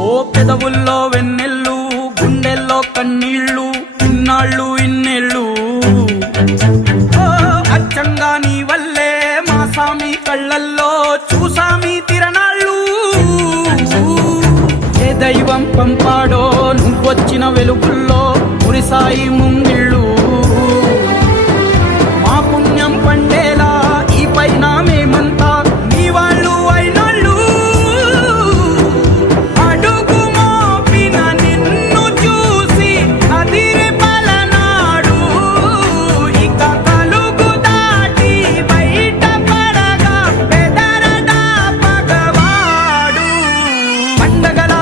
ఓ పెదవుల్లో వెన్నెల్లు, గుండెల్లో కన్నీళ్ళు, ఇన్నాళ్ళు ఇన్నేళ్ళు. ఓ అచ్చంగా నీ వల్లే మా సామి కళ్ళల్లో చూసామి తిరణాళ్ళు. ఏ దైవం పంపాడో నువ్వొచ్చిన వెలుగుల్లో మురిసాయి ముంగిళ్ళు. మా పుణ్యం పండేలా ఈ పైన మేమంతా నీ వాళ్ళు అయినాళ్ళు. అడుగు మోపిన నిన్ను చూసి అదిరి పలనాడు, ఇక కలుగు దాటి బయట పడగా పెదరడా పగవాడు. పండగల